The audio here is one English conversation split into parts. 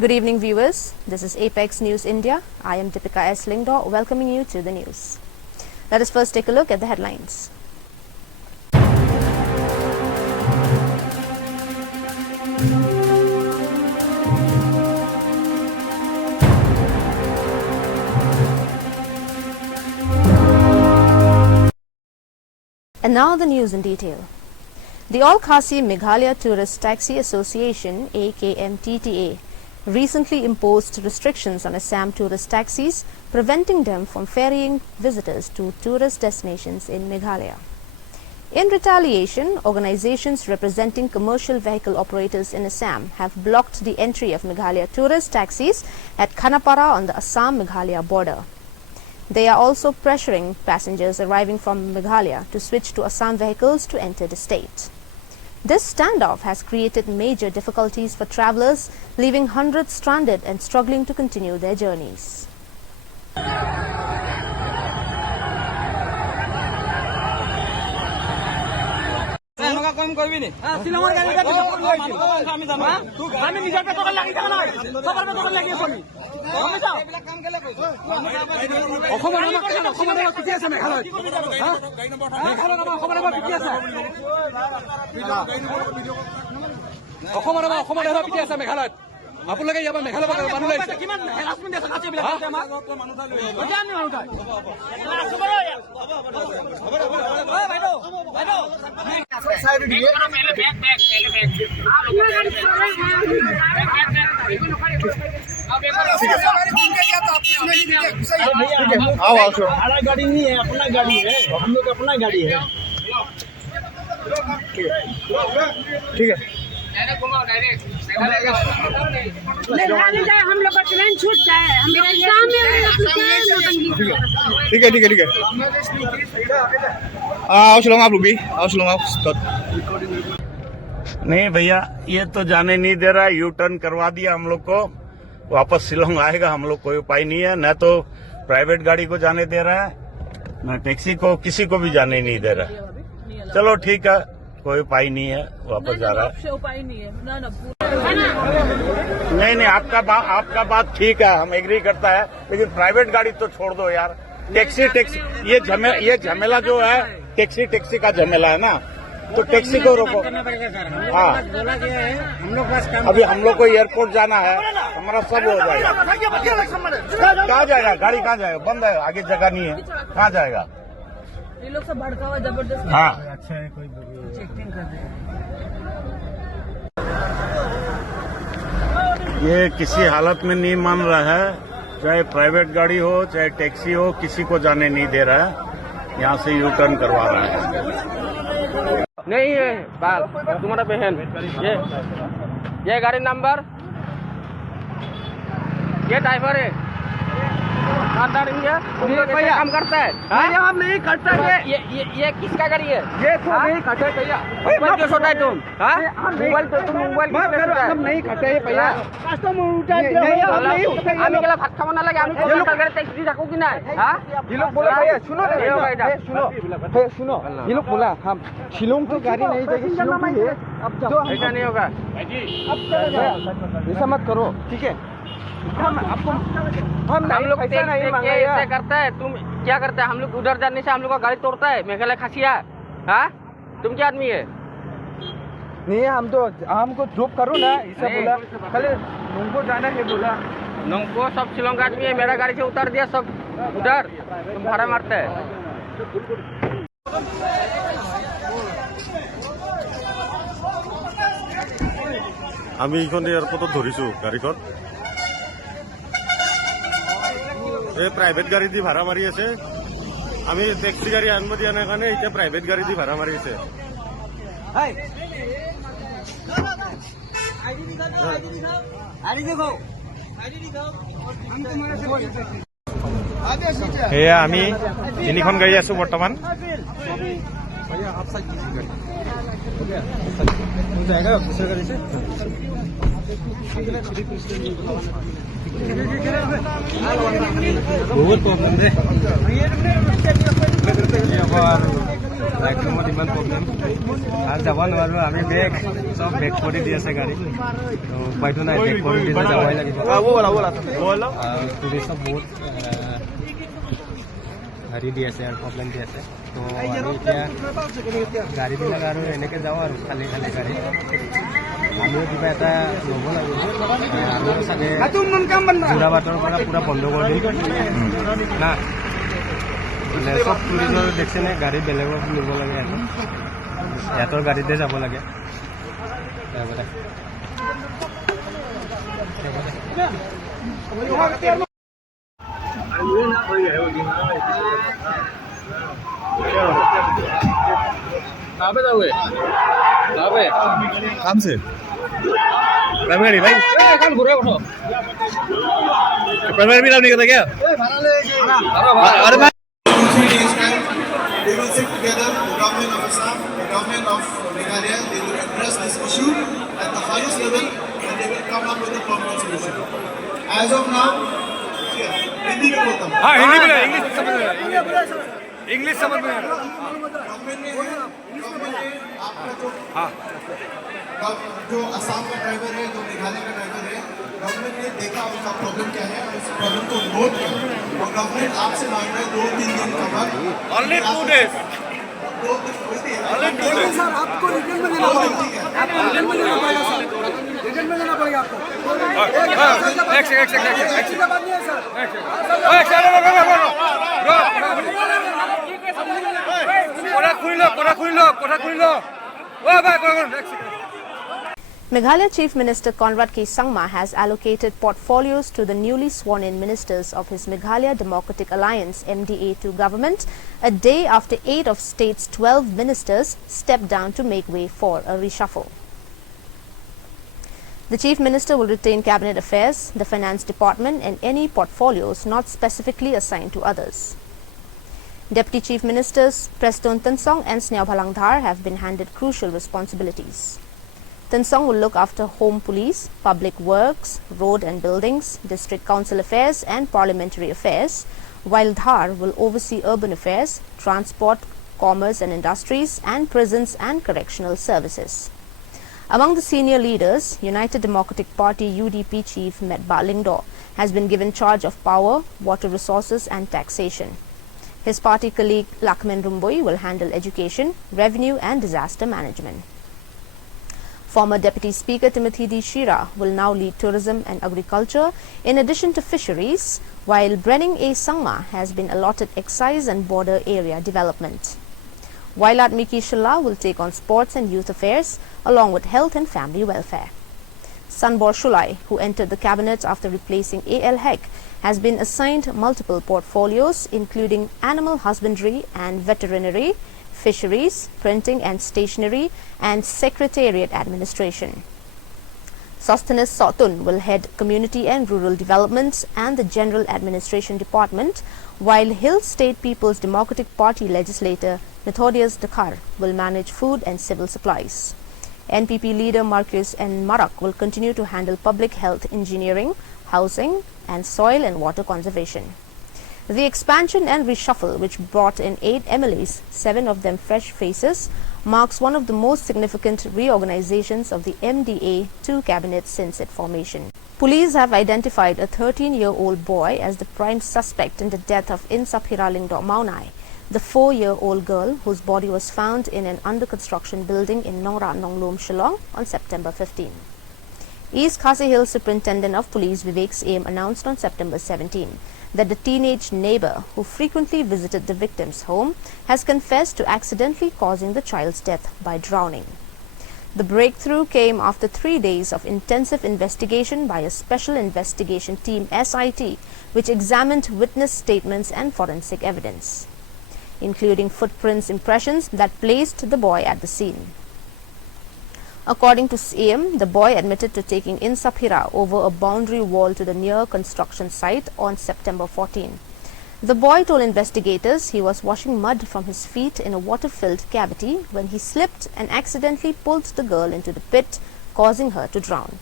Good evening, viewers. This is Apex News India. I am Deepika S. Lingdo, welcoming you to the news. Let us first take a look at the headlines. And now the news in detail. The All Khasi Meghalaya Tourist Taxi Association, AKMTTA, recently imposed restrictions on Assam tourist taxis, preventing them from ferrying visitors to tourist destinations in Meghalaya. In retaliation, organizations representing commercial vehicle operators in Assam have blocked the entry of Meghalaya tourist taxis at Khanapara on the Assam-Meghalaya border. They are also pressuring passengers arriving from Meghalaya to switch to Assam vehicles to enter the state. This standoff has created major difficulties for travellers, leaving hundreds stranded and struggling to continue their journeys. আপোনালোকে ইয়াৰ পৰা মেঘালয় পৰা মানুহ লাগিছে কিমান হেৰাসমেণ্ট আছে কাছে বিলাক हमारा गाड़ी नहीं है, अपना गाड़ी है, हम लोग अपना गाड़ी है। ठीक है हम लोग का ट्रेन छूट जाए, ठीक है आओ शिलोंग आप लोग भी आओ शिलोंग आप नहीं भैया ये तो जाने नहीं दे रहा है। यू टर्न करवा दिया हम लोग को, वापस शिलोंग आएगा। हम लोग कोई उपाय नहीं है, न तो प्राइवेट गाड़ी को जाने दे रहा है, न टैक्सी को, किसी को भी जाने नहीं दे रहा है। चलो ठीक है, कोई उपाय नहीं है, वापस जा रहा है। उपाय नहीं है नहीं आपका बात ठीक है, हम एग्री करता है, लेकिन प्राइवेट गाड़ी तो छोड़ दो यार। टैक्सी ये झमेला जो है टैक्सी का झमेला है ना, तो टैक्सी को रोको। हाँ अभी हम लोग को एयरपोर्ट जाना है, हमारा सब हो जाएगा। कहाँ जाएगा गाड़ी, कहाँ जाएगा? बंद है, आगे जगह नहीं है, कहाँ जाएगा? ये लोग सब भड़का हुआ जबरदस्त। हाँ अच्छा है, कोई चेकिंग कर दे। ये किसी हालत में नहीं मान रहा है, चाहे प्राइवेट गाड़ी हो चाहे टैक्सी हो, किसी को जाने नहीं दे रहा है। यहाँ से यू टर्न करवा रहा है। नहीं है बाल तुम्हारा बहन, ये गाड़ी नंबर, ये ड्राइवर है काम करता है। हम नहीं करता है। ये किसका गाड़ी है? ये तो नहीं करते भैया। मोबाइल क्यों सोता है तुम? मोबाइल हम नहीं करते भैया। আমি কেলা ভাত খাব নালাগে, আমি ট্যাক্সি থাকো কি নাই? ये लोग बोला भैया सुनो सुनो, ये लोग बोला हम शिलोंग तो गाड़ी नहीं जाएगी, शिलोंग है अब जाओ। ऐसा नहीं होगा, ऐसा मत करो, ठीक है? हम लोग ऐसे करता है, तुम क्या करता है? हम लोग उधर जाने से हम लोग का गाड़ी तोड़ता है, मेघालय खासिया। हाँ तुम क्या आदमी है? नहीं हम तो हमको ड्रॉप करो ना, ऐसा बोला। खाली नोंगको जाना है बोला। नोंगको सब शिलोंग आदमी है, मेरा गाड़ी से उतार दिया सब उधर, तुम भाड़ा मारते है। আমি এইখন এয়াৰপৰ্টত ধৰিছো গাড়ীখন, এই প্ৰাইভেট গাড়ী দি ভাড়া মাৰি আছে। আমি টেক্সি গাড়ী আনিব দিয়া নাই কাৰণে এতিয়া প্ৰাইভেট গাড়ী দি ভাড়া মাৰি আছে। এয়া আমি তিনিখন গাড়ী আছো বৰ্তমান। बहुत प्रॉब्लम है। লাইফ ৰুমত ইমান প্ৰব্লেম আৰু যাব নোৱাৰোঁ আমি বেগ চব বেগ কৰি দি আছে গাড়ী তো উপায়টো নাই বেগ কৰি দিলে যাবই লাগিব টুৰিষ্টক বহুত হেৰি দি আছে আৰু প্ৰব্লেম দি আছে তো আমি এতিয়া গাড়ীবিলাক আৰু এনেকৈ যাওঁ আৰু খালী খালী গাড়ী আমিও কিবা এটা ল'ব লাগিব আমিও চাগে যোৰাবাটৰ পৰা পূৰা বন্ধ কৰি দিম না মানে চব টুৰিষ্টৰ দেখছেনে গাড়ী বেলেগক নিব লাগে সিহঁতৰ গাড়ীতে যাব লাগে काम से प्राइवेट गाड़ी भाई प्राइवेट भी नहीं करता क्या अरे भाई They will sit together, the government of Assam, the government of Meghalaya, they will address this issue at the highest level and they will come up with a permanent solution. As of now, Hindi में बोलता हूँ। हाँ हिंदी में English समझ में आ रहा government ने आपका जो असम का ड्राइवर है, जो मेघालय का ड्राइवर है, गवर्नमेंट ने देखा उनका प्रॉब्लम क्या है और उस प्रॉब्लम को नोट किया और गवर्नमेंट आपसे मांग रहा है 2-3 दिन का वक्त। Only 2 days. 2 दिन Only 2 days. सर आपको रिटर्न में देना पड़ेगा। आपको रिटर्न में देना पड़ेगा सर। रिटर्न में देना पड़ेगा आपको। एक सेकंड बात नहीं है sir. Meghalaya Chief Minister Conrad K. Sangma has allocated portfolios to the newly sworn-in ministers of his Meghalaya Democratic Alliance MDA2 government a day after 8 of state's 12 ministers stepped down to make way for a reshuffle. The Chief Minister will retain Cabinet Affairs, the Finance Department and any portfolios not specifically assigned to others. Deputy Chief Ministers Preston Tensong and Snehaw Bhalangdhar have been handed crucial responsibilities. Tensong will look after Home Police, Public Works, Road and Buildings, District Council Affairs and Parliamentary Affairs, while Dhar will oversee Urban Affairs, Transport, Commerce and Industries and Prisons and Correctional Services. Among the senior leaders, United Democratic Party UDP Chief Metba Lyngdoh has been given charge of power, water resources and taxation. His party colleague Lakmen Rumboi will handle education, revenue and disaster management. Former Deputy Speaker Timothy D. Shira will now lead tourism and agriculture in addition to fisheries, while Brenning A. Sangma has been allotted excise and border area development. Wailat Miki Shilla will take on sports and youth affairs along with health and family welfare. Sanbor Shulai, who entered the cabinet after replacing A.L. Heck, has been assigned multiple portfolios including animal husbandry and veterinary, fisheries, printing and stationery, and secretariat administration. Sosthenes Sotun will head community and rural developments and the general administration department, while Hill State People's Democratic Party legislator Methodius Dakar will manage food and civil supplies. NPP leader Marcus N. Marak will continue to handle public health engineering, housing, and soil and water conservation. The expansion and reshuffle, which brought in 8 MLAs, 7 of them fresh faces, marks one of the most significant reorganizations of the MDA2 cabinet since its formation. Police have identified a 13-year-old boy as the prime suspect in the death of Insaphira Lyngdoh Maunai, the 4-year-old girl whose body was found in an under-construction building in Nongra Nonglom, Shillong on September 15. East Khasi Hills Superintendent of Police Vivek Siem announced on September 17 that the teenage neighbor who frequently visited the victim's home has confessed to accidentally causing the child's death by drowning. The breakthrough came after 3 days of intensive investigation by a special investigation team SIT, which examined witness statements and forensic evidence, including footprints impressions that placed the boy at the scene. According to CM, the boy admitted to taking Insaphira over a boundary wall to the near construction site on September 14. The boy told investigators he was washing mud from his feet in a water-filled cavity when he slipped and accidentally pulled the girl into the pit, causing her to drown.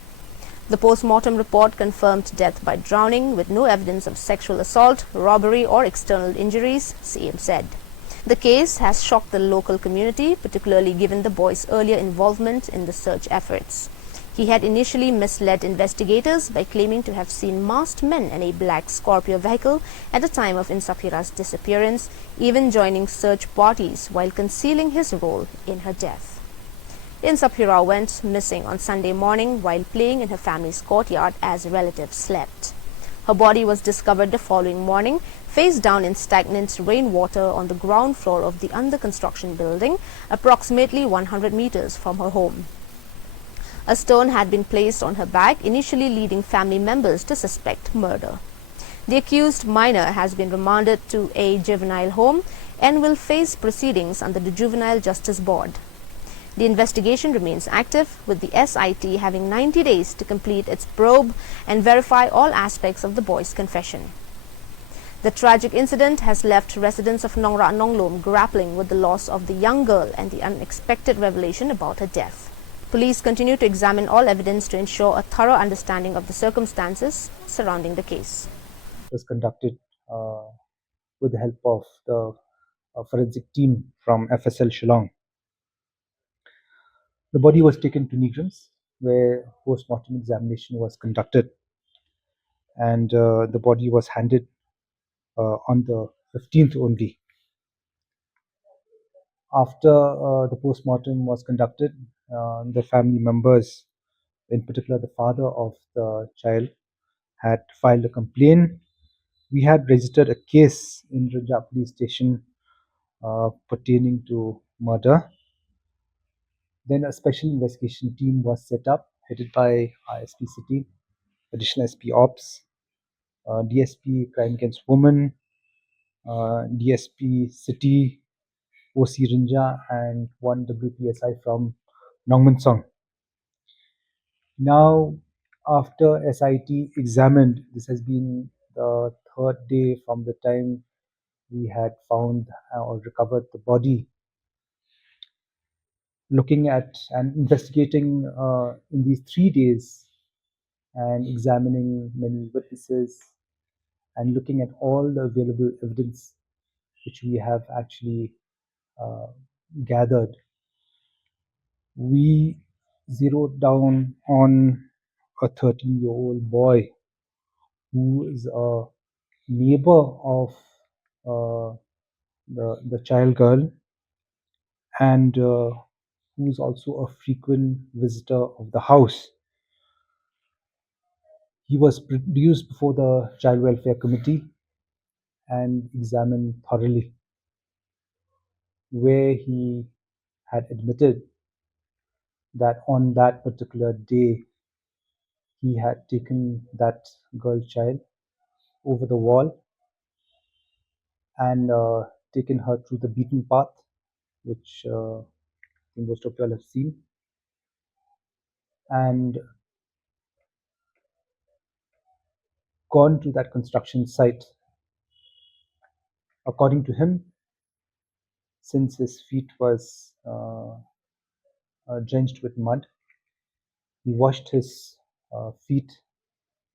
The post-mortem report confirmed death by drowning with no evidence of sexual assault, robbery or external injuries, CM said. The case has shocked the local community, particularly given the boy's earlier involvement in the search efforts. He had initially misled investigators by claiming to have seen masked men in a black Scorpio vehicle at the time of Insafira's disappearance, even joining search parties while concealing his role in her death. Insafira went missing on Sunday morning while playing in her family's courtyard as relatives slept. Her body was discovered the following morning, face down in stagnant rainwater on the ground floor of the under-construction building, approximately 100 meters from her home. A stone had been placed on her back, initially leading family members to suspect murder. The accused minor has been remanded to a juvenile home and will face proceedings under the Juvenile Justice Board. The investigation remains active, with the SIT having 90 days to complete its probe and verify all aspects of the boy's confession. The tragic incident has left residents of Nongra Nonglom grappling with the loss of the young girl and the unexpected revelation about her death. Police continue to examine all evidence to ensure a thorough understanding of the circumstances surrounding the case. It was conducted with the help of the forensic team from FSL Shillong. The body was taken to Negrams, where post-mortem examination was conducted, and the body was handed on the 15th only. After the post-mortem was conducted, the family members, in particular the father of the child, had filed a complaint. We had registered a case in Raja Police Station pertaining to murder. Then a special investigation team was set up, headed by ISP City, Additional SP Ops, DSP Crime Against Women, DSP City, OC Rinja, and one WPSI from Nongmansong. Now, after SIT examined, this has been the third day from the time we had found or recovered the body. Looking at and investigating in these 3 days and examining many witnesses and looking at all the available evidence which we have actually gathered, we zeroed down on a 13-year-old boy who is a neighbor of the child girl and who is also a frequent visitor of the house. He was produced before the Child Welfare Committee and examined thoroughly, where he had admitted that on that particular day he had taken that girl child over the wall and taken her through the beaten path, which most of you all have seen, and gone to that construction site. According to him, since his feet was drenched with mud, he washed his feet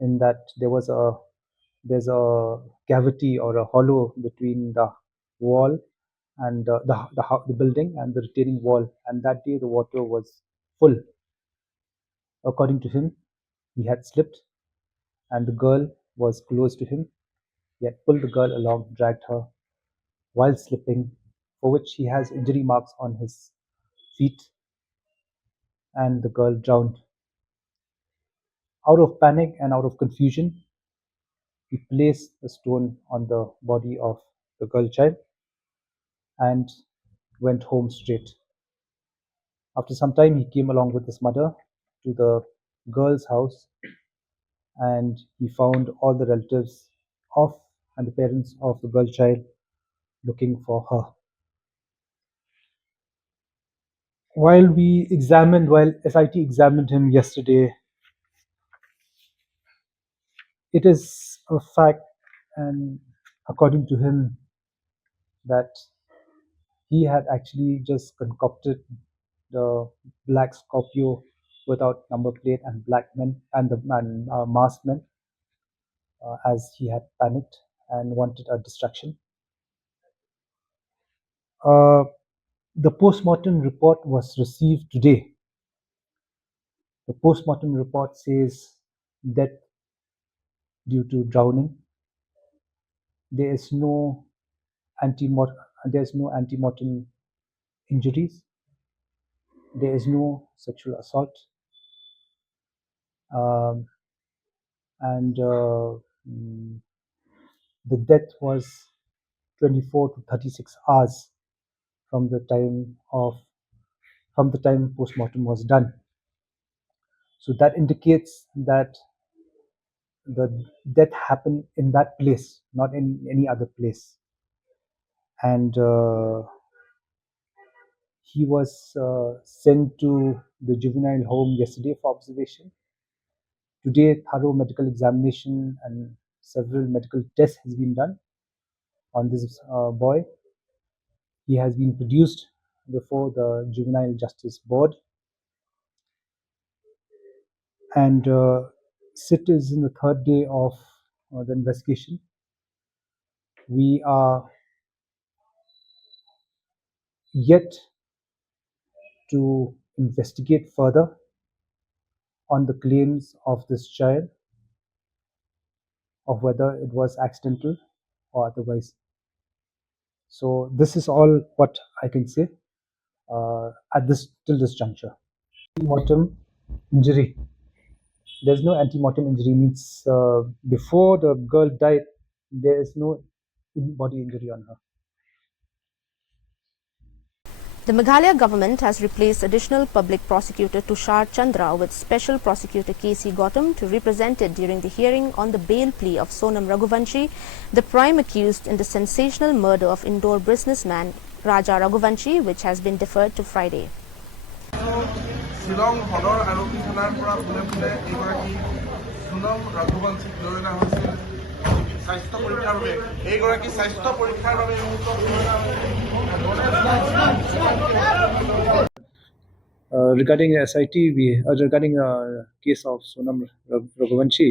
in that there's a cavity or a hollow between the wall and the building and the retaining wall, and that day the water was full. According to him, he had slipped and the girl was close to him. He had pulled the girl along, dragged her while slipping, for which he has injury marks on his feet, and the girl drowned. Out of panic and out of confusion, he placed a stone on the body of the girl child and went home straight. After some time, he came along with his mother to the girl's house and he found all the relatives of and the parents of the girl child looking for her. While SIT examined him yesterday, it is a fact, and according to him, that he had actually just concocted the black Scorpio without number plate and black men and the masked men, as he had panicked and wanted a distraction. The post-mortem report was received today. The post-mortem report says death due to drowning. There is no anti-mortem injuries. There is no sexual assault, and the death was 24 to 36 hours from the time post-mortem was done. So that indicates that the death happened in that place, not in any other place. And he was sent to the juvenile home yesterday for observation. Today, thorough medical examination and several medical tests has been done on this boy. He has been produced before the Juvenile Justice Board. And SIT is in the third day of the investigation. We are yet to investigate further on the claims of this child, of whether it was accidental or otherwise. So this is all what I can say till this juncture. Antemortem injury. There's no antemortem injury. Means before the girl died, there is no body injury on her. The Meghalaya government has replaced additional public prosecutor Tushar Chandra with special prosecutor K.C. Gautam to represent it during the hearing on the bail plea of Sonam Raghuvanshi, the prime accused in the sensational murder of Indore businessman Raja Raghuvanshi, which has been deferred to Friday. Shillong সদৰ আৰক্ষী থানাৰ পৰা পোনে পোনে এইগৰাকী সোণম ৰাঘুবংশীক লৈ অনা হৈছিল স্বাস্থ্য পৰীক্ষাৰ বাবে। এইগৰাকী স্বাস্থ্য পৰীক্ষাৰ বাবে এই মুহূৰ্তত regarding SIT, regarding case of Sonam Raghuvanshi,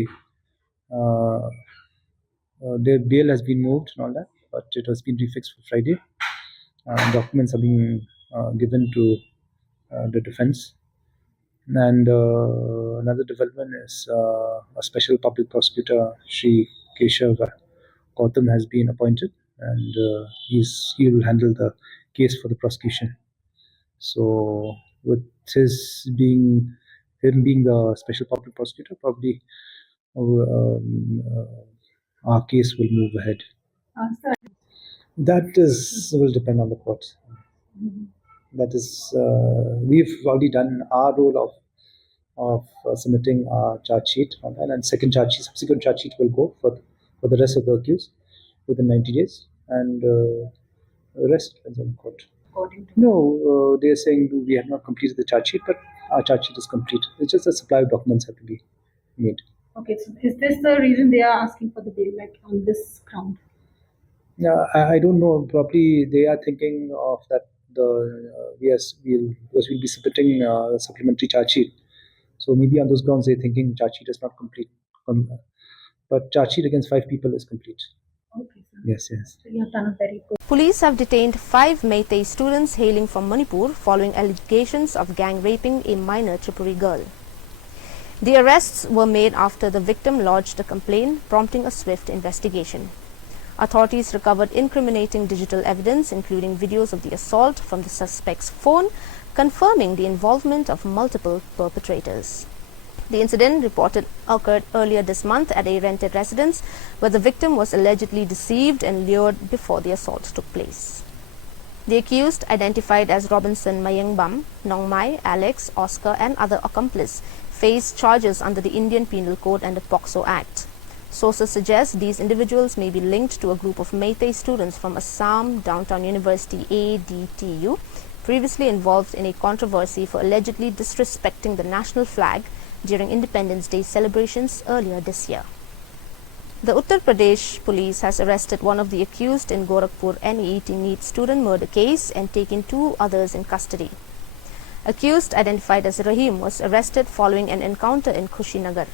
their bail has been moved and all that, but it has been refixed for Friday. Documents are being given to the defense. And another development is a special public prosecutor, Shri Keshav Gautam, has been appointed, and he will handle the case for the prosecution. So, with him being the special public prosecutor, probably our case will move ahead. That will depend on the court. That is, we've already done our role of submitting our charge sheet on that, and subsequent charge sheet will go for the rest of the accused within 90 days, and the rest depends on the court. No, they are saying we have not completed the charge sheet, but our charge sheet is complete. It's just the supply of documents have to be made. Okay, so is this the reason they are asking for the bail, like on this ground? Yeah, I don't know. Probably they are thinking of that. We'll be submitting a supplementary charge sheet. So maybe on those grounds they're thinking charge sheet is not complete. But charge sheet against 5 people is complete. Okay, sir. Yes. So you have done a very good. Police have detained 5 Meitei students hailing from Manipur following allegations of gang raping a minor Tripuri girl. The arrests were made after the victim lodged a complaint, prompting a swift investigation. Authorities recovered incriminating digital evidence, including videos of the assault from the suspect's phone, confirming the involvement of multiple perpetrators. The incident reported occurred earlier this month at a rented residence, where the victim was allegedly deceived and lured before the assault took place. The accused, identified as Robinson Mayengbam, Nongmai, Alex, Oscar and other accomplices, faced charges under the Indian Penal Code and the POCSO Act. Sources suggest these individuals may be linked to a group of Meitei students from Assam Downtown University ADTU, previously involved in a controversy for allegedly disrespecting the national flag during Independence Day celebrations earlier this year. The Uttar Pradesh police has arrested one of the accused in Gorakhpur NEET NEET student murder case and taken 2 others in custody. Accused, identified as Rahim, was arrested following an encounter in Kushinagar.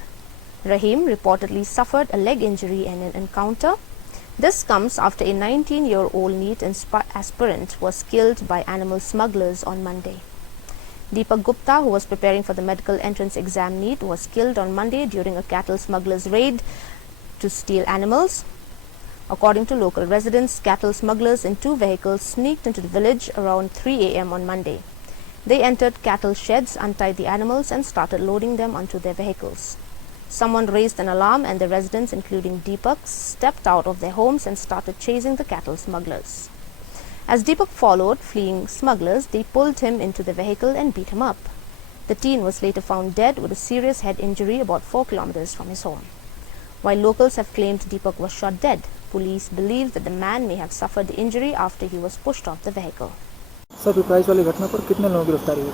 Rahim reportedly suffered a leg injury in an encounter. This comes after a 19-year-old NEET aspirant was killed by animal smugglers on Monday. Deepak Gupta, who was preparing for the medical entrance exam NEET, was killed on Monday during a cattle smugglers' raid to steal animals. According to local residents, cattle smugglers in 2 vehicles sneaked into the village around 3 a.m. on Monday. They entered cattle sheds, untied the animals and started loading them onto their vehicles. Someone raised an alarm and the residents, including Deepak, stepped out of their homes and started chasing the cattle smugglers. As Deepak followed fleeing smugglers, they pulled him into the vehicle and beat him up. The teen was later found dead with a serious head injury about 4 kilometers from his home. While locals have claimed Deepak was shot dead, police believe that the man may have suffered the injury after he was pushed off the vehicle. Sir Pipraich वाली घटना पर कितने लोगों की गिरफ्तारी हुई?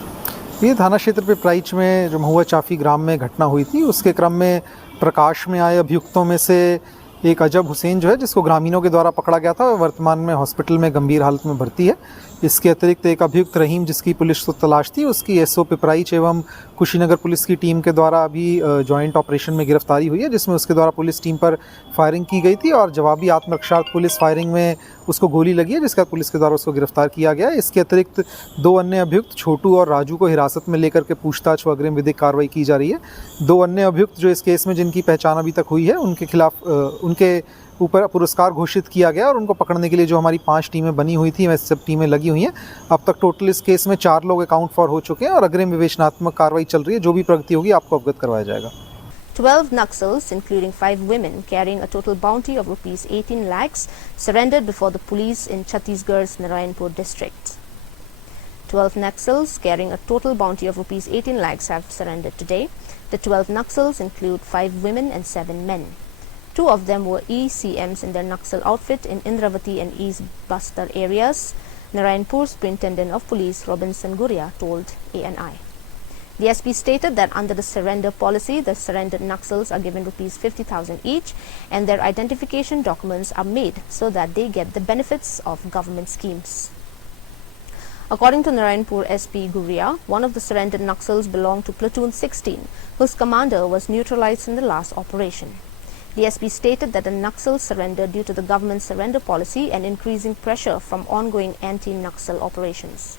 ये थाना क्षेत्र पिपराइच में जो महुआ चाफी ग्राम में घटना हुई थी, उसके क्रम में प्रकाश में आए अभियुक्तों में से एक अजब हुसैन जो है, जिसको ग्रामीणों के द्वारा पकड़ा गया था, वर्तमान में हॉस्पिटल में गंभीर हालत में भर्ती है। इसके अतिरिक्त एक अभियुक्त रहीम, जिसकी पुलिस को तलाश थी, उसकी एसओ पिपराइच एवं कुशीनगर पुलिस की टीम के द्वारा अभी जॉइंट ऑपरेशन में गिरफ्तारी हुई है, जिसमें उसके द्वारा पुलिस टीम पर फायरिंग की गई थी और जवाबी आत्मरक्षार्थ पुलिस फायरिंग में उसको गोली लगी है, जिसके बाद पुलिस के द्वारा उसको गिरफ्तार किया गया है। इसके अतिरिक्त 2 अन्य अभियुक्त छोटू और राजू को हिरासत में लेकर के पूछताछ व अग्रिम विधिक कार्रवाई की जा रही है। 2 अन्य अभियुक्त जो इस केस में जिनकी पहचान अभी तक हुई है, उनके खिलाफ उनके ऊपर पुरस्कार घोषित किया गया और उनको पकड़ने के लिए जो हमारी 5 टीमें बनी हुई थी, वैसे सब टीमें लगी हुई हैं। अब तक टोटल इस केस में 4 लोग अकाउंट फॉर हो चुके हैं और अग्रिम विवेचनात्मक कार्रवाई चल रही है। जो भी प्रगति होगी आपको अवगत करवाया जाएगा। 12 Naxals, including 5 women, carrying a total bounty of rupees 18 lakhs, surrendered before the police in Chhattisgarh's Narayanpur district. 12 Naxals carrying a total bounty of rupees 18 lakhs have surrendered today. The 12 Naxals include 5 women and 7 men. 2 of them were ECMs in their Naxal outfit in Indravati and East Bastar areas, Narayanpur Superintendent of Police Robinson Guria told ANI. The SP stated that under the surrender policy, the surrendered Naxals are given rupees 50,000 each and their identification documents are made so that they get the benefits of government schemes. According to Narayanpur SP Guria, one of the surrendered Naxals belonged to Platoon 16, whose commander was neutralized in the last operation. The SP stated that the Naxals surrendered due to the government's surrender policy and increasing pressure from ongoing anti-Naxal operations.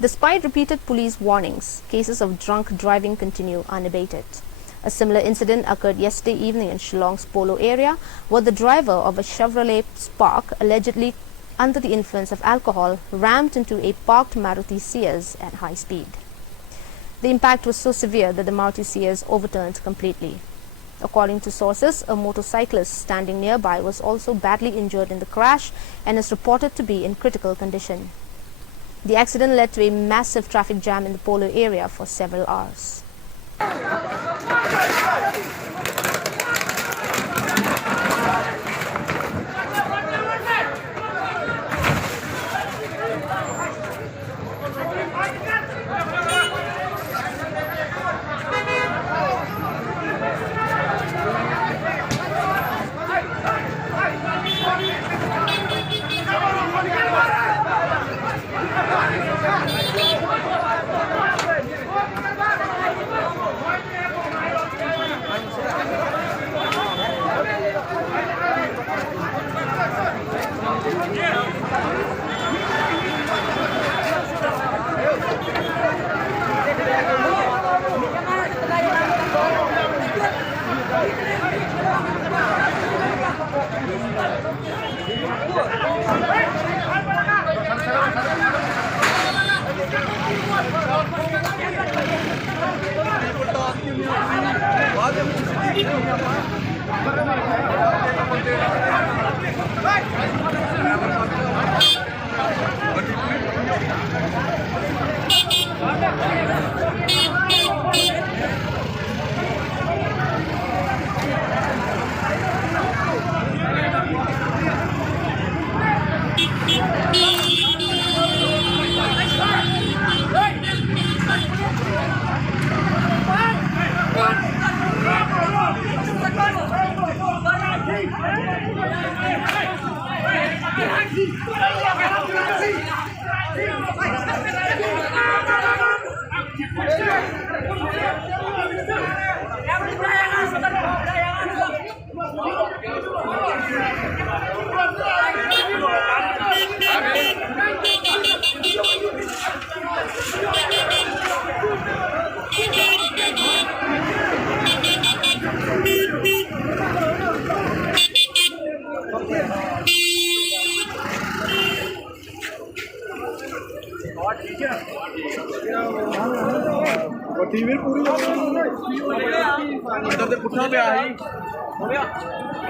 Despite repeated police warnings, cases of drunk driving continue unabated. A similar incident occurred yesterday evening in Shillong's Polo area, where the driver of a Chevrolet Spark, allegedly under the influence of alcohol, rammed into a parked Maruti Ciaz at high speed. The impact was so severe that the Maruti Ciaz overturned completely. According to sources, a motorcyclist standing nearby was also badly injured in the crash and is reported to be in critical condition. The accident led to a massive traffic jam in the Polo area for several hours.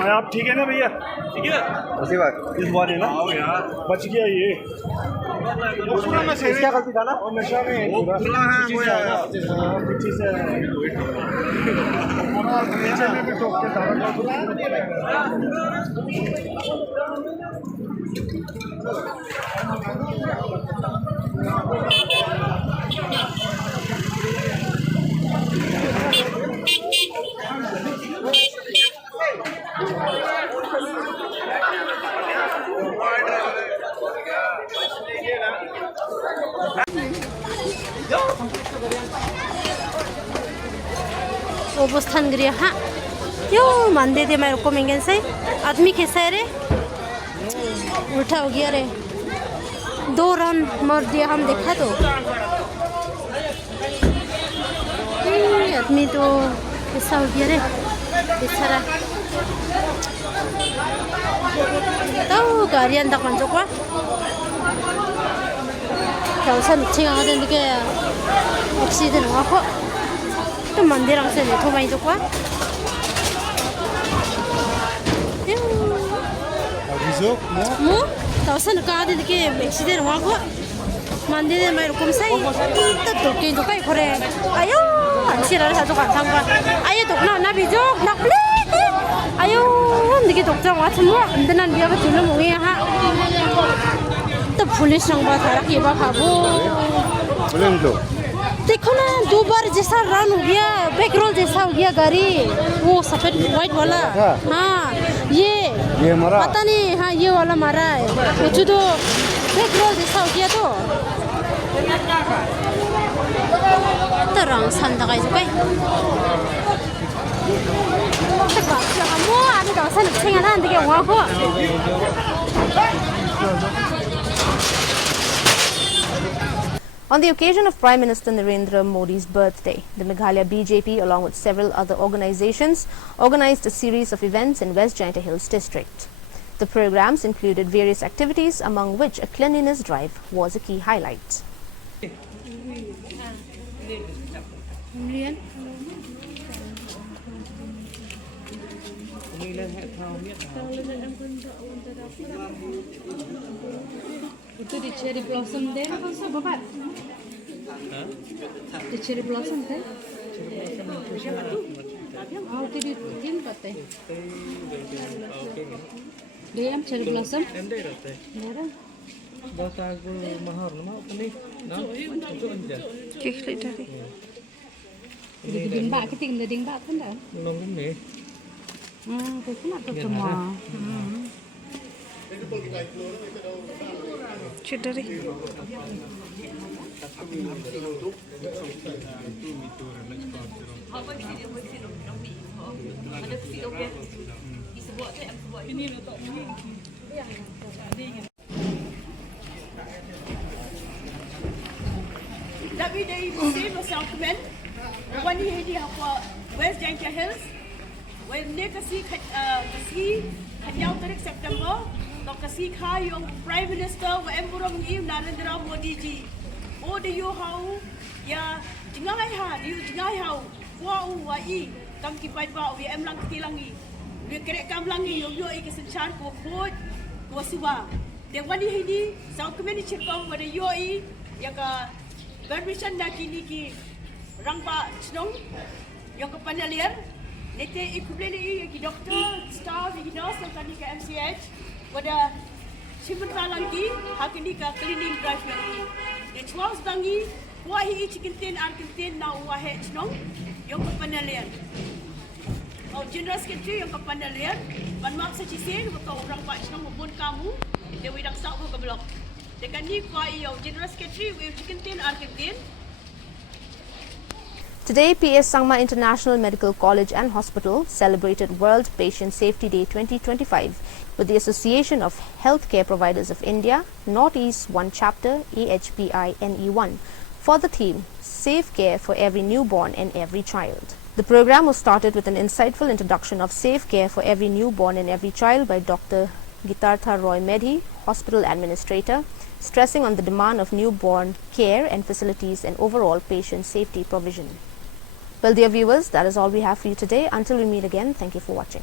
आप ठीक है ना भैया? ठीक है उसी बात इस बार है ना बच गया ये इसका गलती था ना और नशा में पीछे से नीचे में भी ठोक के अवस्थान गिरी हाँ क्यों मान दे मेरे को मेंगन से आदमी कैसा है रे उल्टा हो गया रे 2 रन मार दिया हम देखा तो आदमी तो कैसा हो गया रे बेचारा तो गाड़ी अंदर कौन जो क्या कैसा नीचे आ गए के एक्सीडेंट हुआ को तो मंदिर से नहीं तो मैं तो क्या मु तौसन कहाँ दे के एक्सीडेंट हुआ को मंदिर में मैं रुकम से तो के जो कहीं करे आयो अच्छी रहा है तो काम सांगा आयो तो ना बीजो ना प्ले आयो निके तो जाओ आज मु अंदर बिया के तुलम हुए यहाँ तो पुलिस नंबर था रखिए बाबू देखो ना 2 बार जैसा रन हो गया बैक रोल जैसा हो गया गाड़ी वो सफेद व्हाइट वाला हाँ ये मारा पता नहीं हाँ ये वाला मारा है वो तो बैक रोल जैसा हो गया तो रंग संदा का इसको kamu ada kawasan cenganan di kau apa? On the occasion of Prime Minister Narendra Modi's birthday, the Meghalaya BJP, along with several other organizations, organized a series of events in West Jaintia Hills district. The programs included various activities, among which a cleanliness drive was a key highlight. Itu di cherry blossom deh, apa sih bapak? Di cherry blossom deh. Oh, di tin kate. Dia am cherry blossom. Nera. Bos aku mahar nama apa nih? Nah, itu aja. Keklik tadi. Di gedung bak, kita di gedung bak kan dah. Nunggu nih. Itu nak semua. Cedera. Tapi dari sini masih dokumen, wani ini apa West Jaintia Hills, wani kasi kanyau tarik September. तो कसी खायों prime minister व एम्बुरम ई नरेंद्र मोदी जी ओ दे यो how या जिंगाई हा दिउ जिंगाई how वा उ वा ई कम की पाइ बा वी एम लंग ती लंगी वी करे कम लंगी यो यो ई के संचार को खोज को सुबा दे वनी हिनी साउथ कमेनी छिरको व दे यो ई या का परमिशन ना किनी की रंगबा छनों यो का panelier nete ikubele ई की डॉक्टर स्टाफ की नर्स तनी का MCH pada simpan lagi hak ini ka cleaning drive lagi. Dia cuas dangi, wahi cikintin arkintin na wahe cnong, yang kepanalian. Oh general secretary yang kepanalian, ban mak secisen betul orang pak cnong maupun kamu, dia block. Tekan ni kwa iyo General Secretary with Chicken Tin Arkitin. Today, PS Sangma International Medical College and Hospital celebrated World Patient Safety Day 2025 with the Association of Healthcare Providers of India, Northeast 1 Chapter, AHPI NE1, for the theme, Safe Care for Every Newborn and Every Child. The program was started with an insightful introduction of safe care for every newborn and every child by Dr. Gitartha Roy Medhi, Hospital Administrator, stressing on the demand of newborn care and facilities and overall patient safety provision. Well, dear viewers, that is all we have for you today. Until we meet again, thank you for watching.